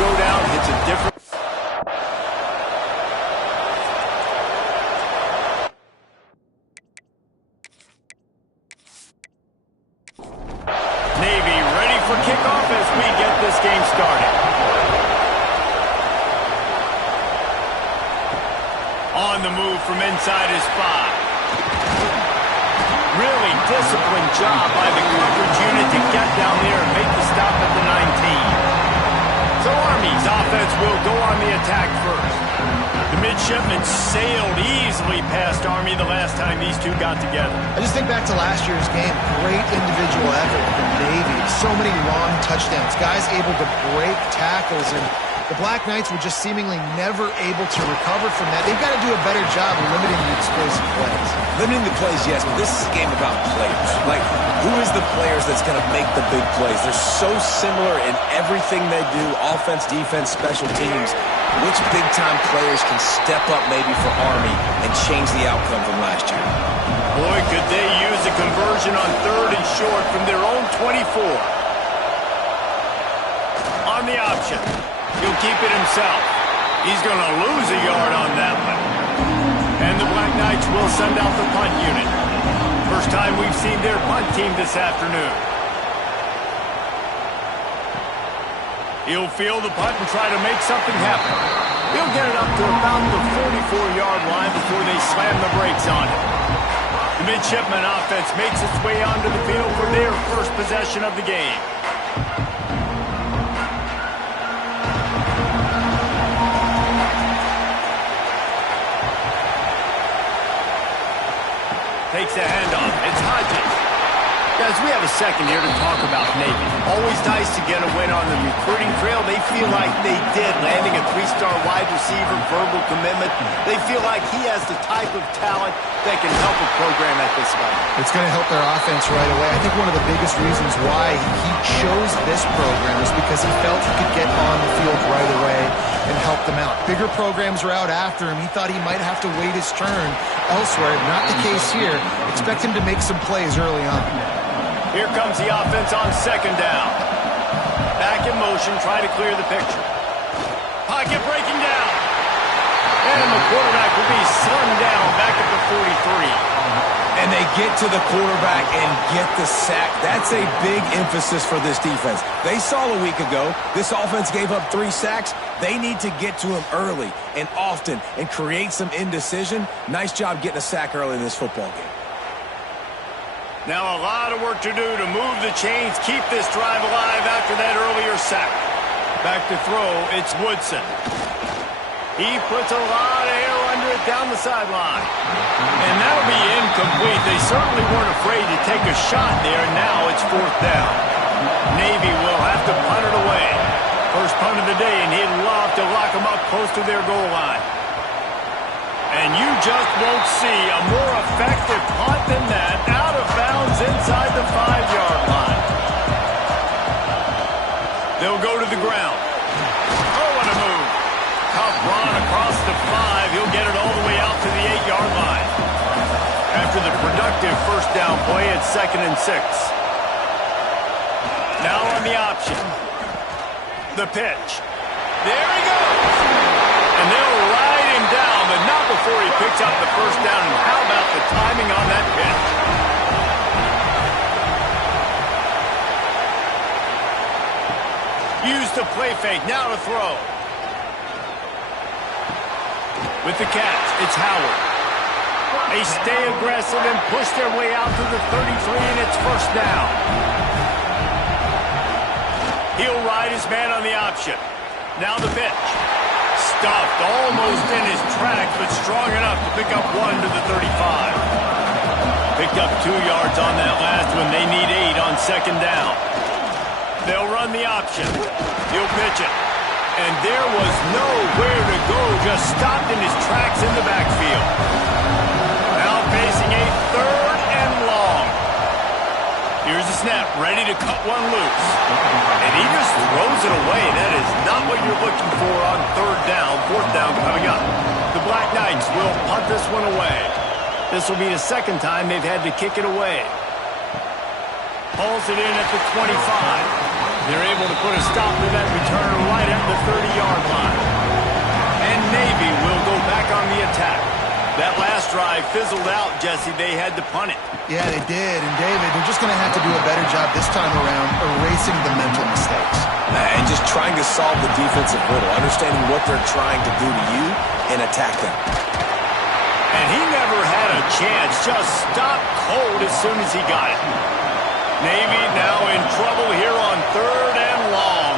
showdown hits a different... Navy ready for kickoff as we get this game started. On the move from inside his 5. Really disciplined job by the coverage unit to get down there and make the stop at the 19. So Army's offense will go on the attack first. The midshipmen sailed easily past Army the last time these two got together. I just think back to last year's game. Great individual effort from Navy. So many long touchdowns. Guys able to break tackles, and the Black Knights were just seemingly never able to recover from that. They've got to do a better job of limiting the explosive plays. Limiting the plays, yes, but this is a game about players. Like, who is the players that's going to make the big plays? They're so similar in everything they do, offense, defense, special teams. Which big-time players can step up maybe for Army and change the outcome from last year? Boy, could they use a conversion on 3rd and short from their own 24. On the option. He'll keep it himself. He's going to lose a yard on that one. And the Black Knights will send out the punt unit. First time we've seen their punt team this afternoon. He'll field the punt and try to make something happen. He'll get it up to about the 44-yard line before they slam the brakes on it. The midshipman offense makes its way onto the field for their first possession of the game. Takes the handoff. It's Hodges. Guys, we have a second here to talk about Navy. Always nice to get a win on the recruiting trail. They feel like they did, landing a 3-star wide receiver, verbal commitment. They feel like he has the type of talent that can help a program at this level. It's going to help their offense right away. I think one of the biggest reasons why he chose this program is because he felt he could get on the field right away and help them out. Bigger programs were out after him. He thought he might have to wait his turn elsewhere. Not the case here. Expect him to make some plays early on. Here comes the offense on 2nd down. Back in motion, try to clear the picture. Pocket breaking down. And the quarterback will be slammed down back at the 43. And they get to the quarterback and get the sack. That's a big emphasis for this defense. They saw a week ago, this offense gave up 3 sacks. They need to get to him early and often and create some indecision. Nice job getting a sack early in this football game. Now a lot of work to do to move the chains, keep this drive alive after that earlier sack. Back to throw, it's Woodson. He puts a lot of air under it down the sideline. And that'll be incomplete. They certainly weren't afraid to take a shot there. Now it's 4th down. Navy will have to punt it away. First punt of the day, and he'd love to lock them up close to their goal line. And you just won't see a more effective punt than that, out of bounds inside the 5-yard line. They'll go to the ground. Oh, what a move. Tough run across the 5. He'll get it all the way out to the 8-yard line. After the productive first down play, it's 2nd and 6. Now on the option. The pitch. There he goes. And they'll ride him down, but not before he picks up the first down. And how about the timing on that pitch? Use the play fake. Now to throw. With the catch, it's Howard. They stay aggressive and push their way out to the 33, and it's 1st down. He'll ride his man on the option. Now the pitch. Stuffed almost in his tracks, but strong enough to pick up 1 to the 35. Picked up 2 yards on that last one. They need 8 on 2nd down. They'll run the option. He'll pitch it. And there was nowhere to go, just stopped in his tracks in the backfield. Now facing a 3rd and long. Here's the snap, ready to cut one loose. And he just throws it away. That is not what you're looking for on 3rd down. 4th down coming up. The Black Knights will punt this one away. This will be the 2nd time they've had to kick it away. Hauls it in at the 25. They're able to put a stop to that return right at the 30-yard line. And Navy will go back on the attack. That last drive fizzled out, Jesse. They had to punt it. Yeah, they did. And, David, they're just going to have to do a better job this time around erasing the mental mistakes. And just trying to solve the defensive riddle, understanding what they're trying to do to you and attack them. And he never had a chance. Just stopped cold as soon as he got it. Navy now in trouble here on 3rd and long.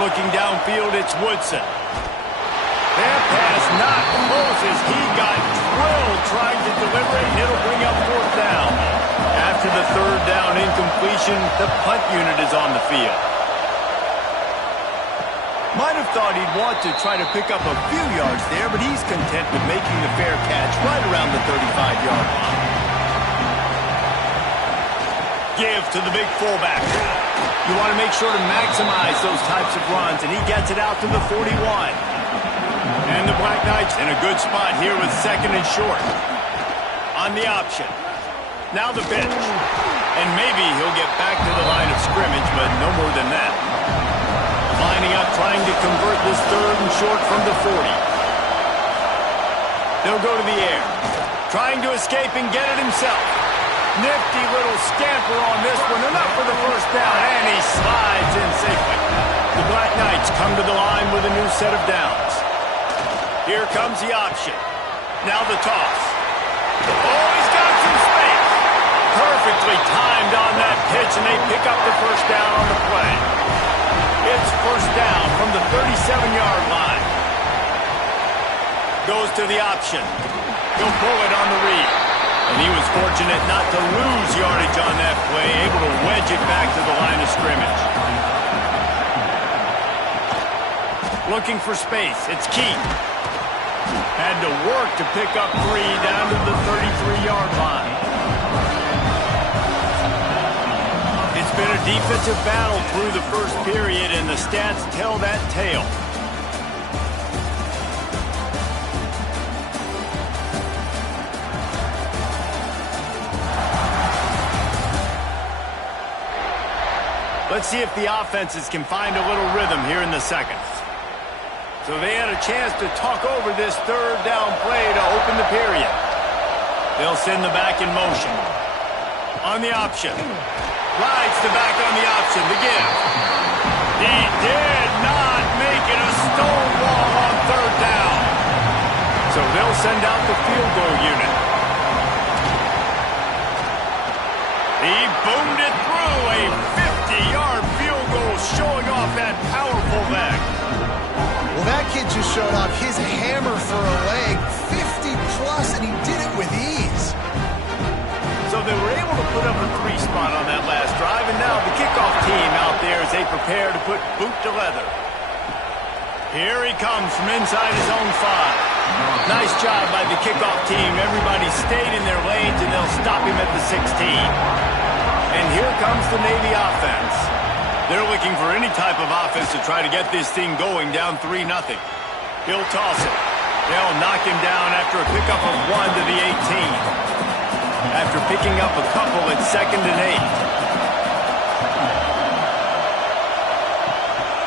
Looking downfield, it's Woodson. That pass not close as he got drilled trying to deliver it, and it'll bring up 4th down. After the 3rd down incompletion, the punt unit is on the field. Might have thought he'd want to try to pick up a few yards there, but he's content with making the fair catch right around the 35-yard line. Give to the big fullback. You want to make sure to maximize those types of runs, and he gets it out to the 41. And the Black Knights in a good spot here with 2nd and short. On the option. Now the pitch. And maybe he'll get back to the line of scrimmage, but no more than that. Lining up, trying to convert this 3rd and short from the 40. They'll go to the air. Trying to escape and get it himself. Nifty little scamper on this one. Enough for the 1st down, and he slides in safely. The Black Knights come to the line with a new set of downs. Here comes the option. Now the toss. Oh, he's got some space. Perfectly timed on that pitch, and they pick up the 1st down on the play. It's 1st down from the 37-yard line. Goes to the option. He'll pull it on the read. And he was fortunate not to lose yardage on that play, able to wedge it back to the line of scrimmage. Looking for space. It's Keith. Had to work to pick up 3 down to the 33-yard line. It's been a defensive battle through the 1st period, and the stats tell that tale. Let's see if the offenses can find a little rhythm here in the 2nd. So they had a chance to talk over this 3rd down play to open the period. They'll send the back in motion. On the option. Rides the back on the option. The give. He did not make it a stonewall on 3rd down. So they'll send out the field goal unit. He boomed it through a 50-yard field goal, showing off that powerful leg. Well, that kid just showed off his hammer for a leg, 50-plus, and he did it with ease. So they were able to put up a 3 spot on that last drive, and now the kickoff team out there as they prepare to put boot to leather. Here he comes from inside his own 5. Nice job by the kickoff team. Everybody stayed in their lanes, and they'll stop him at the 16. And here comes the Navy offense. They're looking for any type of offense to try to get this thing going down 3-0. He'll toss it. They'll knock him down after a pickup of 1 to the 18. After picking up a couple at 2nd and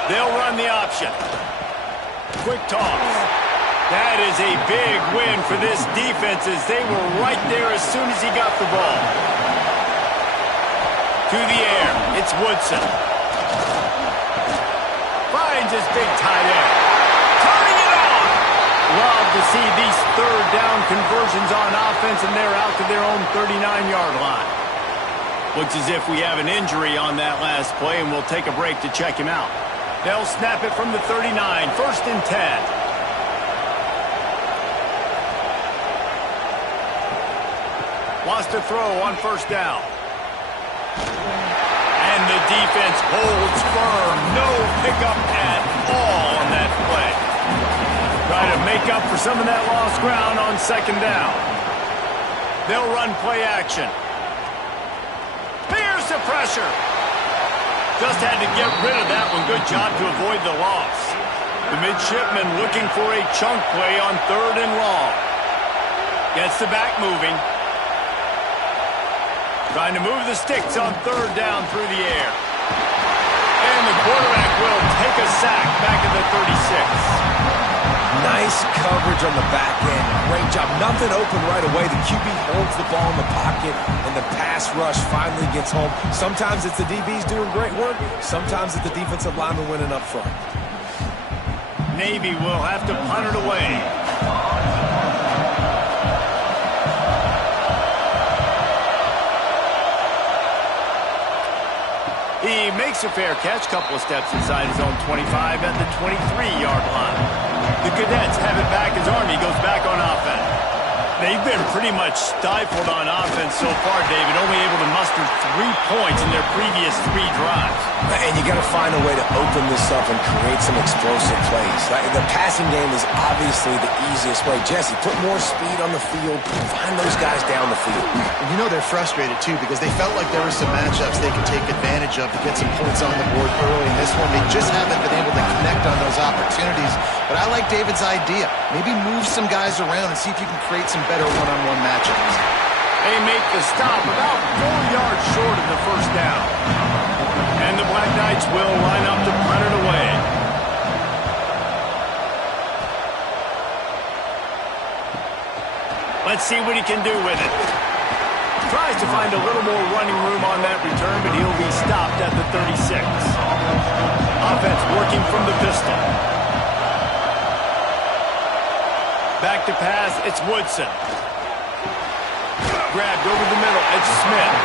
8. They'll run the option. Quick toss. That is a big win for this defense as they were right there as soon as he got the ball. To the air, it's Woodson. Finds his big tight end. Turning it on! Love to see these 3rd down conversions on offense, and they're out to their own 39-yard line. Looks as if we have an injury on that last play, and we'll take a break to check him out. They'll snap it from the 39, 1st and 10. Wants to throw on 1st down. And the defense holds firm. No pickup at all on that play. Try to make up for some of that lost ground on 2nd down. They'll run play action. Here's the pressure. Just had to get rid of that one. Good job to avoid the loss. The midshipman looking for a chunk play on 3rd and long. Gets the back moving. Trying to move the sticks on 3rd down through the air. And the quarterback will take a sack back at the 36. Nice coverage on the back end. Great job. Nothing open right away. The QB holds the ball in the pocket, and the pass rush finally gets home. Sometimes it's the DBs doing great work. Sometimes it's the defensive lineman winning up front. Navy will have to punt it away. He makes a fair catch, couple of steps inside his own 25 at the 23-yard line. The Cadets have it back as Army goes back on offense. They've been pretty much stifled on offense so far, David, only able to muster 3 points in their previous 3 drives. And you got to find a way to open this up and create some explosive plays. The passing game is obviously the easiest way. Jesse, put more speed on the field. Find those guys down the field. And you know they're frustrated, too, because they felt like there were some matchups they could take advantage of to get some points on the board early. In this one, they just haven't been able to connect on those opportunities. But I like David's idea. Maybe move some guys around and see if you can create some better one-on-one matchups. They make the stop about 4 yards short of the first down. And the Black Knights will line up to punt it away. Let's see what he can do with it. Tries to find a little more running room on that return, but he'll be stopped at the 36. Offense working from the pistol. Back to pass, it's Woodson. Grabbed over the middle, it's Smith.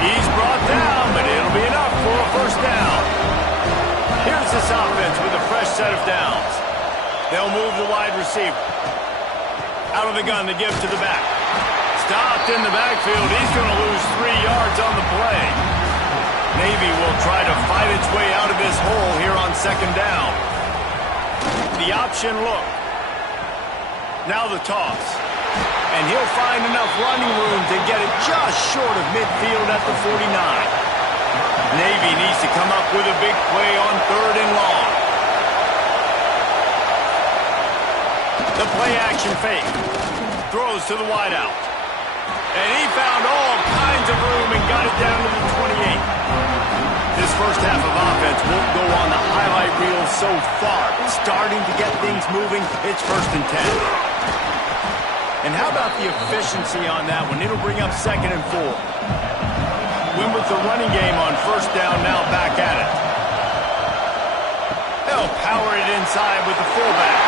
He's brought down, but it'll be enough for a first down. Here's this offense with a fresh set of downs. They'll move the wide receiver. Out of the gun, the give to the back. Stopped in the backfield. He's going to lose 3 yards on the play. Navy will try to fight its way out of this hole here on second down. The option look. Now the toss. And he'll find enough running room to get it just short of midfield at the 49. Navy needs to come up with a big play on 3rd and long. The play action fake. Throws to the wideout. And he found all kinds of room and got it down to the 28. This first half of offense won't go on the highlight reel so far. Starting to get things moving. It's 1st and 10. And how about the efficiency on that one? It'll bring up 2nd and 4. Win with the running game on first down, now back at it. They'll power it inside with the fullback.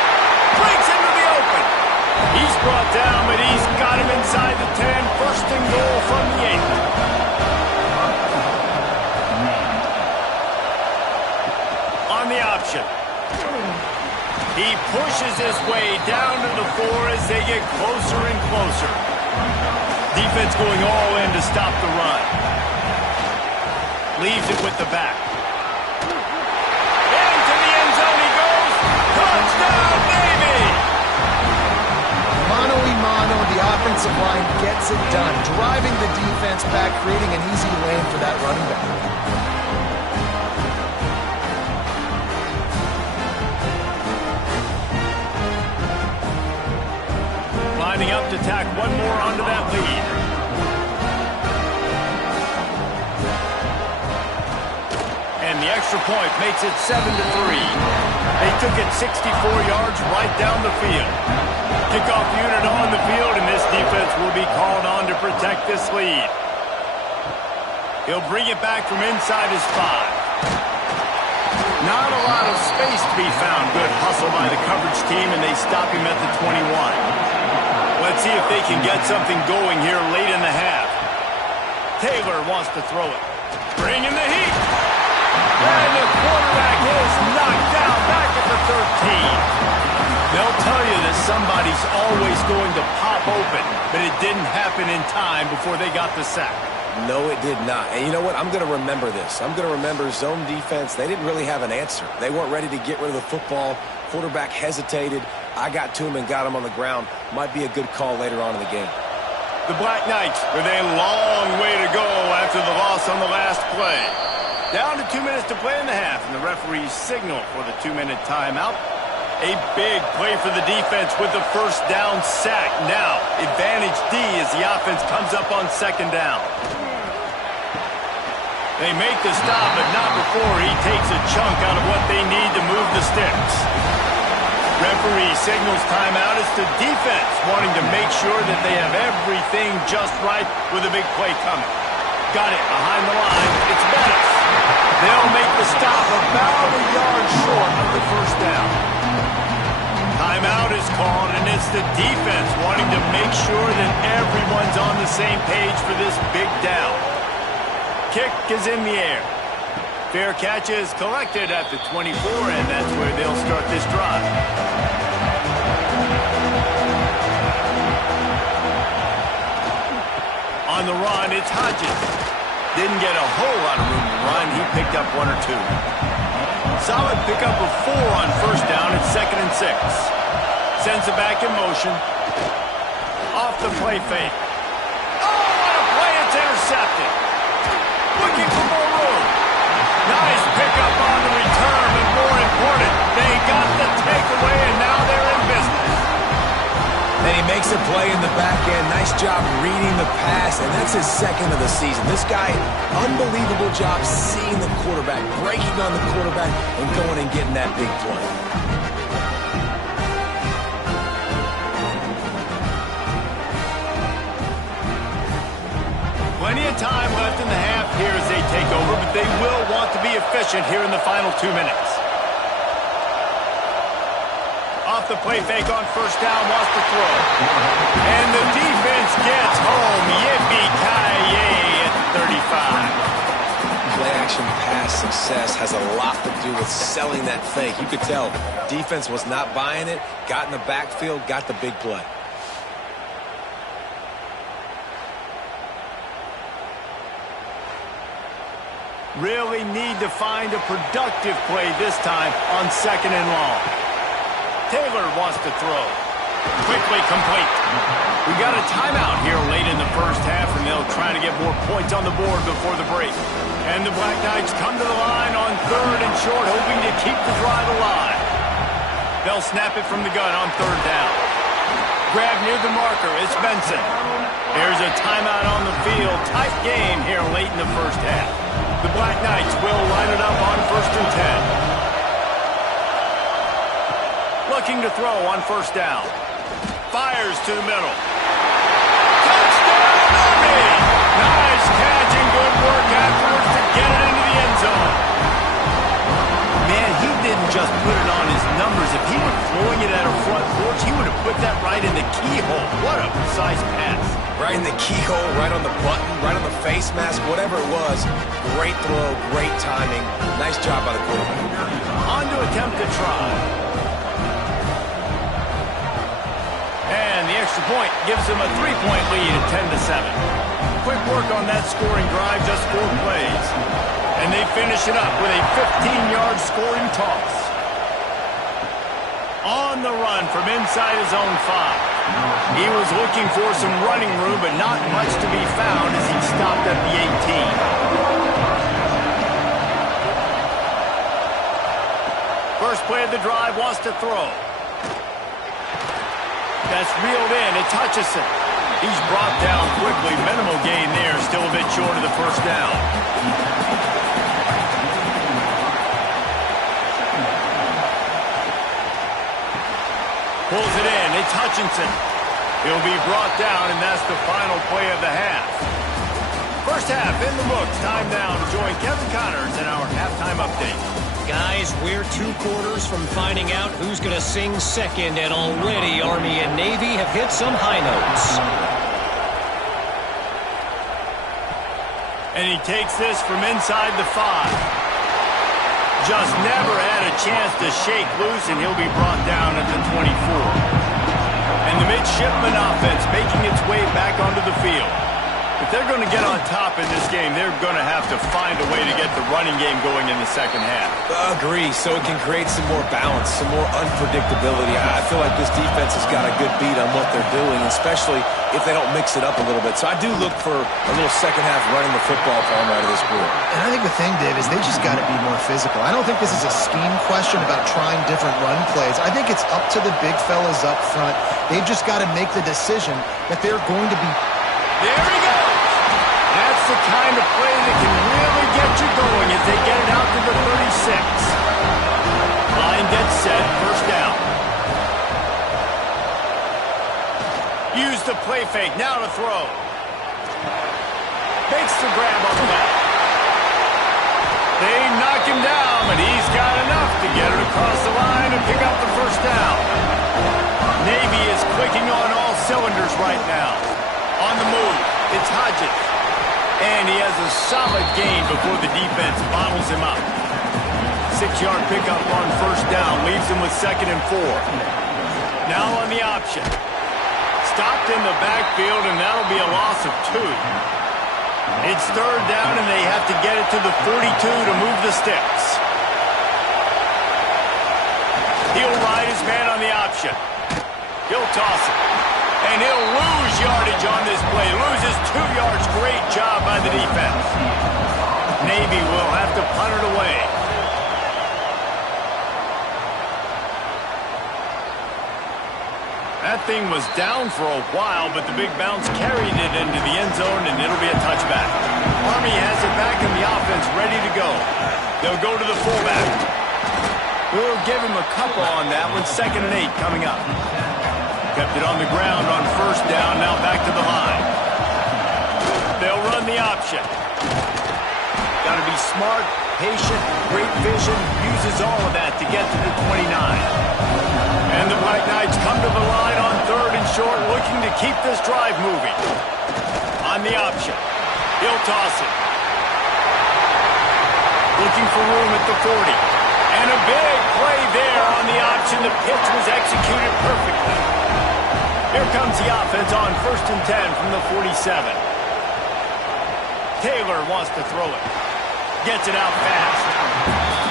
Breaks into the open. He's brought down, but he's got him inside the 10. 1st and goal from the 8. On the option. He pushes his way down to the 4 as they get closer and closer. Defense going all in to stop the run. Leaves it with the back. Into the end zone he goes. Touchdown, Navy! Mano-a-mano, the offensive line gets it done. Driving the defense back, creating an easy lane for that running back. Lining up to tack one more onto that lead. And the extra point makes it 7-3. They took it 64 yards right down the field. Kickoff unit on the field, and this defense will be called on to protect this lead. He'll bring it back from inside his 5. Not a lot of space to be found. Good hustle by the coverage team, and they stop him at the 21. Let's see if they can get something going here late in the half. Taylor wants to throw it. Bring in the heat. And the quarterback is knocked down back at the 13. They'll tell you that somebody's always going to pop open, but it didn't happen in time before they got the sack. No, it did not. And you know what? I'm going to remember this. I'm going to remember zone defense. They didn't really have an answer. They weren't ready to get rid of the football. Quarterback hesitated. I got to him and got him on the ground. Might be a good call later on in the game. The Black Knights with a long way to go after the loss on the last play. Down to 2 minutes to play in the half, and the referees signal for the 2-minute timeout. A big play for the defense with the first down sack. Now, advantage D as the offense comes up on second down. They make the stop, but not before he takes a chunk out of what they need to move the sticks. Referee signals timeout. It's the defense wanting to make sure that they have everything just right with a big play coming. Got it behind the line. It's Bettis. They'll make the stop about a yard short of the first down. Timeout is called, and it's the defense wanting to make sure that everyone's on the same page for this big down. Kick is in the air. Fair catch is collected at the 24, and that's where they'll start this drive. On the run, it's Hodges. Didn't get a whole lot of room to run. He picked up 1 or 2. Solid pickup of 4 on first down. It's 2nd and 6. Sends it back in motion. Off the play fake. Oh, what a play. It's intercepted. Looking for more room. Nice pickup on the return, but more important, they got the takeaway, and now they're in business. Then he makes a play in the back end. Nice job reading the pass, and that's his 2nd of the season. This guy, unbelievable job seeing the quarterback, breaking on the quarterback, and going and getting that big play. Plenty of time left in the half here as they take over, but they will want to be efficient here in the final 2 minutes. Off the play fake on first down, wants to throw. And the defense gets home. Yippee-ki-yay at the 35. Play-action pass success has a lot to do with selling that fake. You could tell defense was not buying it, got in the backfield, got the big play. Really need to find a productive play this time on 2nd and long. Taylor wants to throw. Quickly complete. We got a timeout here late in the first half, and they'll try to get more points on the board before the break. And the Black Knights come to the line on 3rd and short, hoping to keep the drive alive. They'll snap it from the gun on 3rd down. Grab near the marker. It's Benson. There's a timeout on the field. Tight game here late in the first half. The Black Knights will line it up on 1st and 10. Looking to throw on first down. Fires to the middle. Touchdown, Army! Nice catch and good work afterwards to get it into the end zone. Man, he didn't just put it on his numbers. If he were throwing it at a front porch, he would have put that right in the keyhole. What a precise pass. Right in the keyhole, right on the button, right on the face mask, whatever it was. Great throw, great timing. Nice job by the quarterback. On to attempt to try. And the extra point gives them a 3-point lead at 10-7. Quick work on that scoring drive, just 4 plays. And they finish it up with a 15-yard scoring toss. On the run from inside his own 5. He was looking for some running room, but not much to be found as he stopped at the 18. First play of the drive, wants to throw. That's reeled in. It's Hutchinson. He's brought down quickly. Minimal gain there. Still a bit short of the first down. Pulls it in. It's Hutchinson. He'll be brought down, and that's the final play of the half. First half in the books. Time now to join Kevin Connors in our halftime update. Guys, we're 2 quarters from finding out who's going to sing second, and already Army and Navy have hit some high notes. And he takes this from inside the 5. Just never had a chance to shake loose, and he'll be brought down at the 24. And the midshipman offense making its way back onto the field. If they're going to get on top in this game, they're going to have to find a way to get the running game going in the second half. Agree, so it can create some more balance, some more unpredictability. I feel like this defense has got a good beat on what they're doing, especially if they don't mix it up a little bit. So I do look for a little second half running the football palm out of this group. And I think the thing, Dave, is they just got to be more physical. I don't think this is a scheme question about trying different run plays. I think it's up to the big fellas up front. They've just got to make the decision that they're going to be... There he goes! That's the kind of play that can really get you going as they get it out to the 36. Line gets set, first down. Use the play fake, now to throw. Makes the grab on the back. They knock him down, but he's got enough to get it across the line and pick up the first down. Navy is clicking on all cylinders right now. On the move, it's Hodges. And he has a solid gain before the defense bottles him up. 6-yard pickup on first down, leaves him with 2nd and 4. Now on the option. Stopped in the backfield, and that'll be a loss of 2. It's 3rd down, and they have to get it to the 42 to move the sticks. He'll ride his man on the option. He'll toss it. And he'll lose yardage on this play. Loses 2 yards. Great job by the defense. Navy will have to punt it away. That thing was down for a while, but the big bounce carried it into the end zone, and it'll be a touchback. Army has it back in the offense, ready to go. They'll go to the fullback. We'll give him a couple on that one. 2nd and 8 coming up. Kept it on the ground on first down, now back to the line. They'll run the option. Got to be smart, patient, great vision, uses all of that to get to the 29. And the Black Knights come to the line on 3rd and short, looking to keep this drive moving. On the option. He'll toss it. Looking for room at the 40. And a big play there on the option. The pitch was executed perfectly. Here comes the offense on 1st and 10 from the 47. Taylor wants to throw it. Gets it out fast.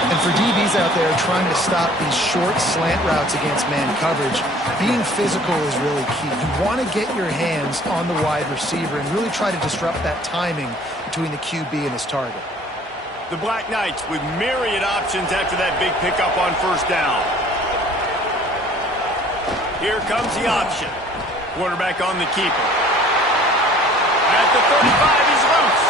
And for DBs out there trying to stop these short slant routes against man coverage, being physical is really key. You want to get your hands on the wide receiver and really try to disrupt that timing between the QB and his target. The Black Knights with myriad options after that big pickup on first down. Here comes the option. Quarterback on the keeper. At the 35, he's loose.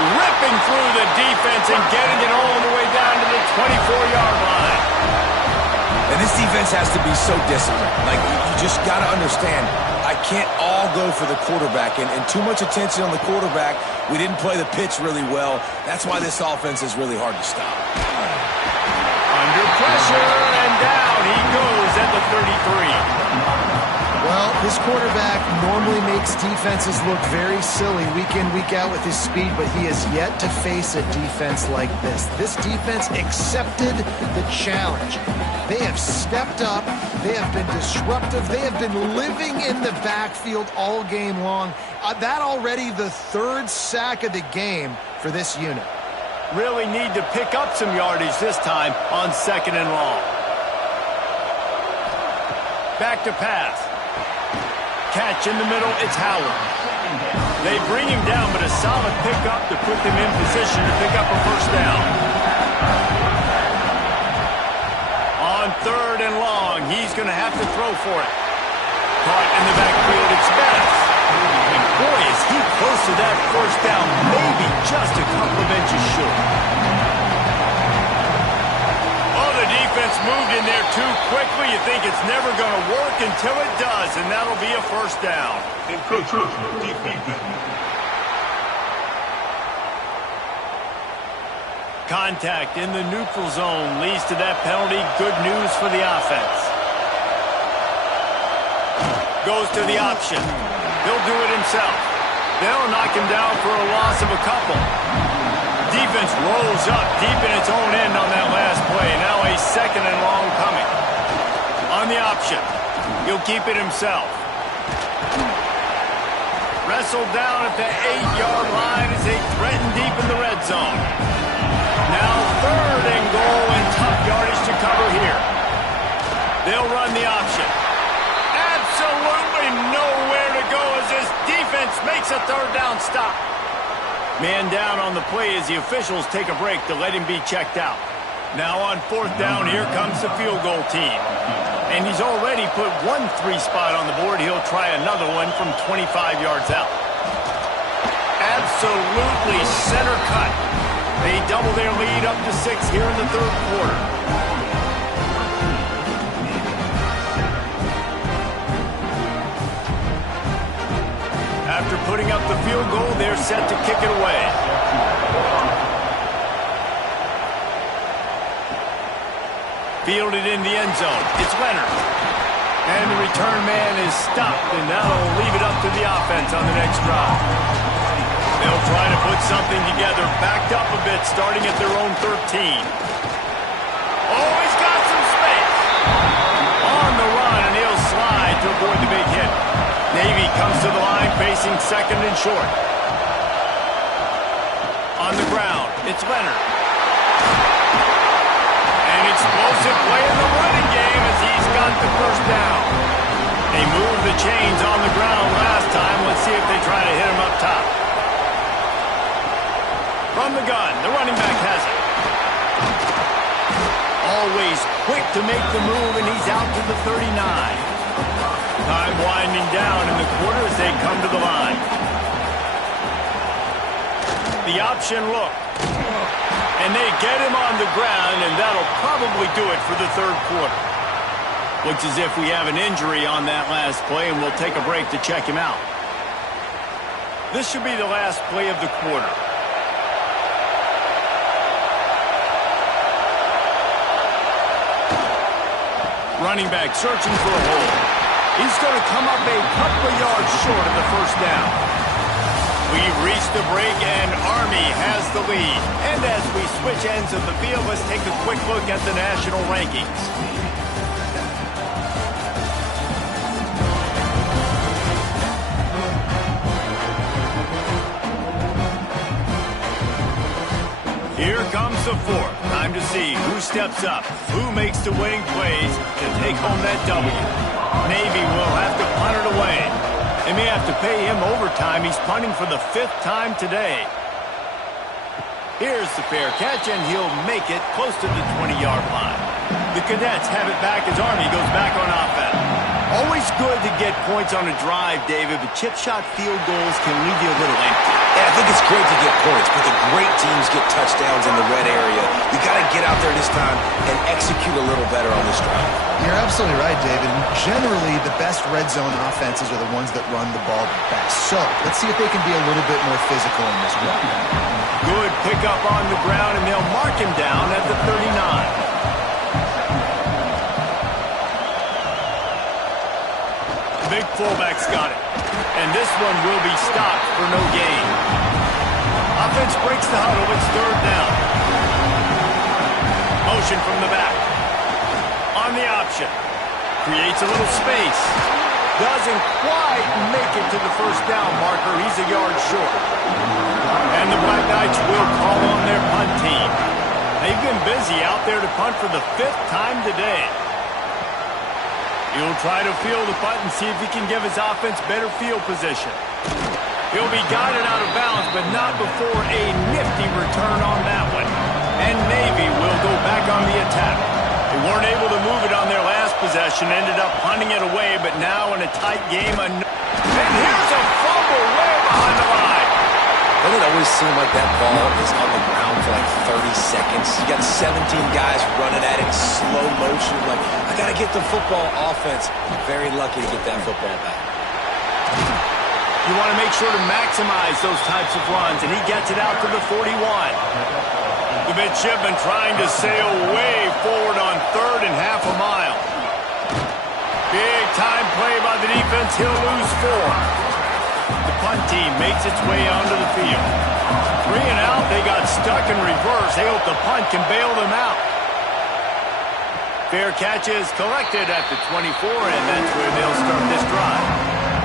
Ripping through the defense and getting it all the way down to the 24-yard line. And this defense has to be so disciplined. Like, you just got to understand, I can't all go for the quarterback. And too much attention on the quarterback. We didn't play the pitch really well. That's why this offense is really hard to stop. Under pressure, and down he goes at the 33. Well, this quarterback normally makes defenses look very silly week in, week out with his speed, but he has yet to face a defense like this. This defense accepted the challenge. They have stepped up. They have been disruptive. They have been living in the backfield all game long. That already the 3rd sack of the game for this unit. Really need to pick up some yardage this time on 2nd and long. Back to pass. Catch in the middle, it's Howard. They bring him down, but a solid pickup to put them in position to pick up a first down. On 3rd and long, he's going to have to throw for it. Caught in the backfield, it's Bettis. And boy, is he close to that first down, maybe just a couple of inches short. Defense moved in there too quickly. You think it's never going to work until it does, and that'll be a first down. Contact in the neutral zone leads to that penalty. Good news for the offense. Goes to the option. He'll do it himself. They'll knock him down for a loss of a couple. Defense rolls up deep in its own end on that last play. Now a 2nd and long coming. On the option. He'll keep it himself. Wrestled down at the 8-yard line as they threaten deep in the red zone. Now 3rd and goal and tough yardage to cover here. They'll run the option. Absolutely nowhere to go as this defense makes a 3rd down stop. Man down on the play as the officials take a break to let him be checked out. Now on 4th down, here comes the field goal team. And he's already put 1 3 spot on the board. He'll try another one from 25 yards out. Absolutely center cut. They double their lead up to 6 here in the third quarter. After putting up the field goal, they're set to kick it away. Fielded in the end zone. It's Leonard. And the return man is stopped, and that'll leave it up to the offense on the next drive. They'll try to put something together, backed up a bit, starting at their own 13. Oh, he's got some space. On the run, and he'll slide to avoid the big hit. Navy comes to the line, facing second and short. On the ground, it's Leonard. An explosive play in the running game as he's got the first down. They moved the chains on the ground last time. Let's see if they try to hit him up top. From the gun, the running back has it. Always quick to make the move, and he's out to the 39. Time winding down in the quarter as they come to the line. The option look. And they get him on the ground, and that'll probably do it for the third quarter. Looks as if we have an injury on that last play, and we'll take a break to check him out. This should be the last play of the quarter. Running back searching for a hole. He's going to come up a couple of yards short of the first down. We've reached the break, and Army has the lead. And as we switch ends of the field, let's take a quick look at the national rankings. Here comes the fourth. Time to see who steps up, who makes the winning plays to take home that W. Navy will have to punt it away. They may have to pay him overtime. He's punting for the 5th time today. Here's the fair catch, and he'll make it close to the 20-yard line. The Cadets have it back as Army goes back on offense. Always good to get points on a drive, David, but chip shot field goals can leave you a little empty. Yeah, I think it's great to get points, but the great teams get touchdowns in the red area. You got to get out there this time and execute a little better on this drive. You're absolutely right, David. Generally, the best red zone offenses are the ones that run the ball the best. So, let's see if they can be a little bit more physical in this one. Good pickup on the ground, and they'll mark him down at the 39. Big fullback's got it. And this one will be stopped for no gain. Offense breaks the huddle. It's third down. Motion from the back. On the option. Creates a little space. Doesn't quite make it to the first down marker. He's a yard short. And the Black Knights will call on their punt team. They've been busy out there to punt for the 5th time today. He'll try to field the punt and see if he can give his offense better field position. He'll be guided out of bounds, but not before a nifty return on that one. And Navy will go back on the attack. They weren't able to move it on their last possession, ended up punting it away, but now in a tight game. And here's a fumble way behind the line. Doesn't it always seem like that ball is on the ground for like 30 seconds? You got 17 guys running at it in slow motion. Like, I got to get the football. Offense, very lucky to get that football back. You want to make sure to maximize those types of runs, and he gets it out to the 41. The midshipman trying to sail way forward on third and half a mile. Big time play by the defense. He'll lose 4. The punt team makes its way onto the field. 3 and out. They got stuck in reverse. They hope the punt can bail them out. Fair catch is collected at the 24, and that's where they'll start this drive.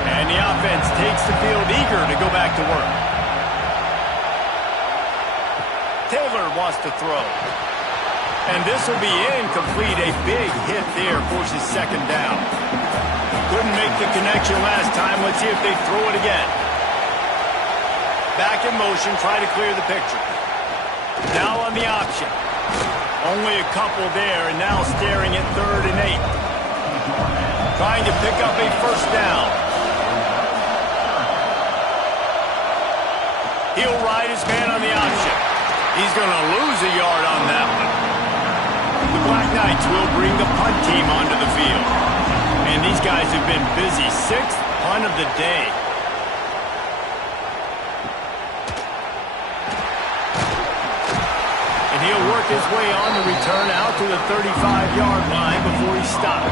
And the offense takes the field eager to go back to work. Taylor wants to throw. And this will be incomplete. A big hit there forces second down. Couldn't make the connection last time. Let's see if they throw it again. Back in motion, try to clear the picture. Now on the option. Only a couple there, and now staring at 3rd and 8. Trying to pick up a first down. He'll ride his man on the option. He's going to lose a yard on that one. The Black Knights will bring the punt team onto the field. And these guys have been busy. 6th punt of the day. And he'll work his way on the return out to the 35-yard line before he stops.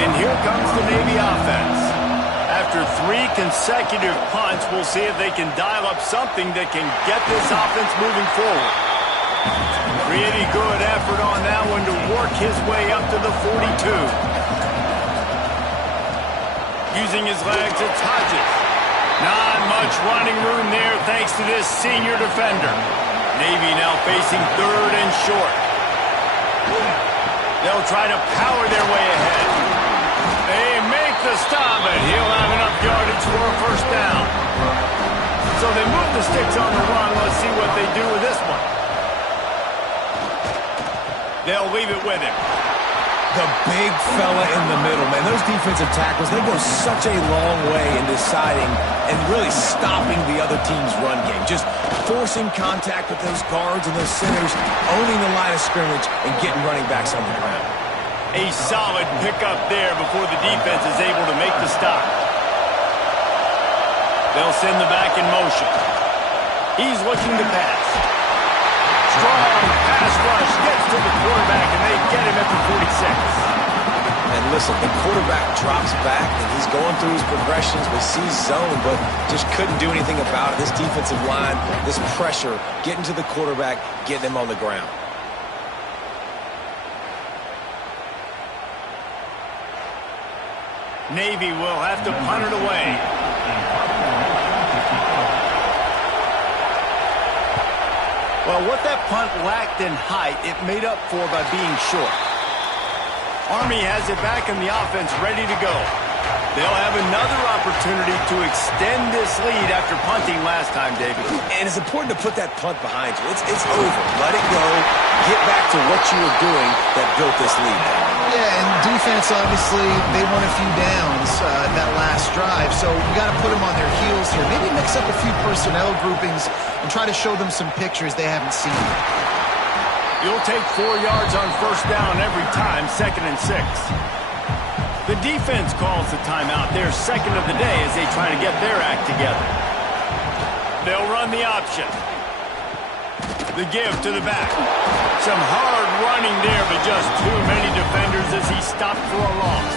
And here comes the Navy offense. After 3 consecutive punts, we'll see if they can dial up something that can get this offense moving forward. Pretty good effort on that one to work his way up to the 42. Using his legs, it's Hodges. Not much running room there thanks to this senior defender. Navy now facing 3rd and short. They'll try to power their way ahead. They make the stop, and he'll have enough yardage for a first down. So they move the sticks on the run. Let's see what they do with this one. They'll leave it with him. The big fella in the middle, man. Those defensive tackles, they go such a long way in deciding and really stopping the other team's run game. Just forcing contact with those guards and those centers, owning the line of scrimmage, and getting running backs on the ground. A solid pickup there before the defense is able to make the stop. They'll send the back in motion. He's looking to pass. Strong pass rush gets to the quarterback, and they get him at the 46. And listen, the quarterback drops back, and he's going through his progressions, but sees zone, but just couldn't do anything about it. This defensive line, this pressure, getting to the quarterback, getting him on the ground. Navy will have to punt it away. Well, what that punt lacked in height, it made up for by being short. Army has it back in the offense, ready to go. They'll have another opportunity to extend this lead after punting last time, David. And it's important to put that punt behind you. It's over. Let it go. Get back to what you were doing that built this lead. Yeah, and defense, obviously, they won a few downs that last drive, so you got to put them on their heels here. Maybe mix up a few personnel groupings and try to show them some pictures they haven't seen. You'll take 4 yards on first down every time, 2nd and 6. The defense calls the timeout, their 2nd of the day as they try to get their act together. They'll run the option. The give to the back. Some hard running there, but just too many defenders as he stopped for a loss.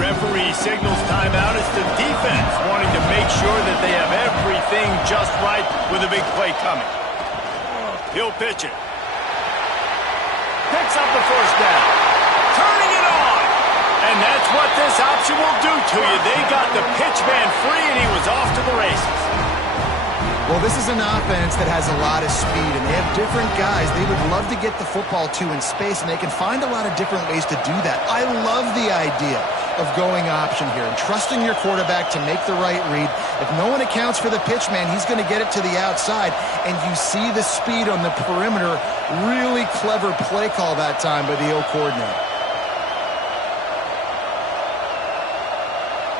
Referee signals timeout. It's the defense wanting to make sure that they have everything just right with a big play coming. He'll pitch it. Picks up the first down. Turning it on. And that's what this option will do to you. They got the pitch man free, and he was off to the races. Well, this is an offense that has a lot of speed, and they have different guys they would love to get the football to in space, and they can find a lot of different ways to do that. I love the idea of going option here and trusting your quarterback to make the right read. If no one accounts for the pitch man, he's going to get it to the outside, and you see the speed on the perimeter. Really clever play call that time by the O coordinator.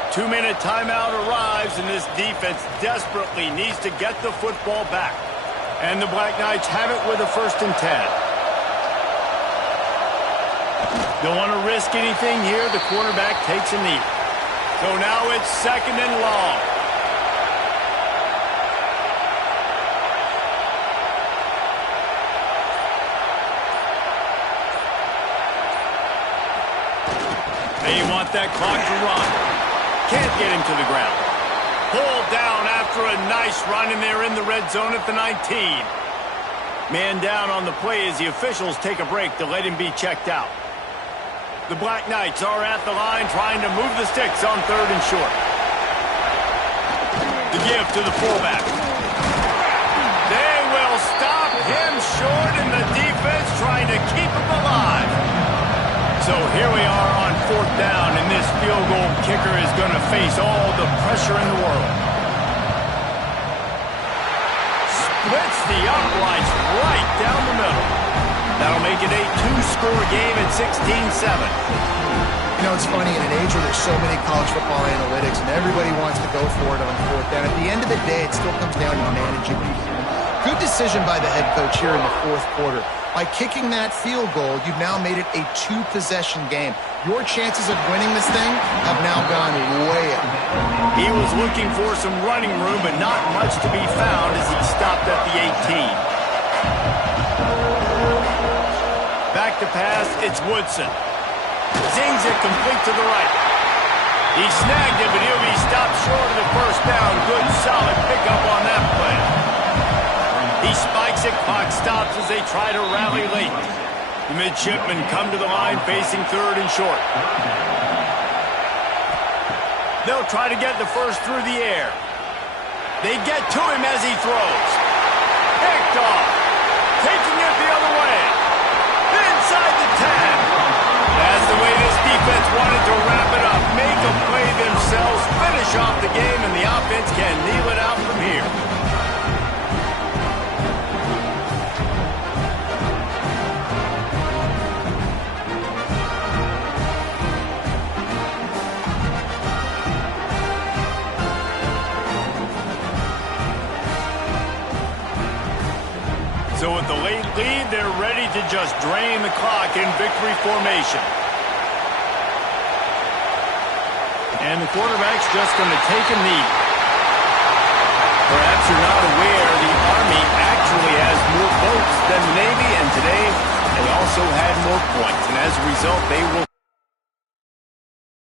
2-minute timeout arrives, and this defense desperately needs to get the football back. And the Black Knights have it with a 1st and 10. Don't want to risk anything here. The quarterback takes a knee. So now it's 2nd and long. They want that clock to run. Can't get him to the ground. Pulled down after a nice run, and they're in the red zone at the 19. Man down on the play as the officials take a break to let him be checked out. The Black Knights are at the line trying to move the sticks on 3rd and short. The give to the fullback. They will stop him short, and the defense trying to keep him alive. So here we are on 4th down, and this field goal kicker is going to face all the pressure in the world. Splits the uprights right down the middle. That'll make it a 2-score game at 16-7. You know, it's funny, in an age where there's so many college football analytics and everybody wants to go for it on 4th down, at the end of the day, it still comes down to managing. Good decision by the head coach here in the fourth quarter. By kicking that field goal, you've now made it a two-possession game. Your chances of winning this thing have now gone way up. He was looking for some running room, but not much to be found as he stopped at the 18. Back to pass, it's Woodson. Zings it complete to the right. He snagged it, but he'll be stopped short of the first down. Good, solid pickup on that play. He spikes it, clock stops as they try to rally late. The midshipmen come to the line facing third and short. They'll try to get the first through the air. They get to him as he throws. Picked off. Taking it the other way. Inside the 10. That's the way this defense wanted to wrap it up. Make a play themselves, finish off the game, and the offense can kneel it out from here. So with the late lead, they're ready to just drain the clock in victory formation. And the quarterback's just going to take a knee. Perhaps you're not aware, the Army actually has more votes than the Navy, and today they also had more points. And as a result, they will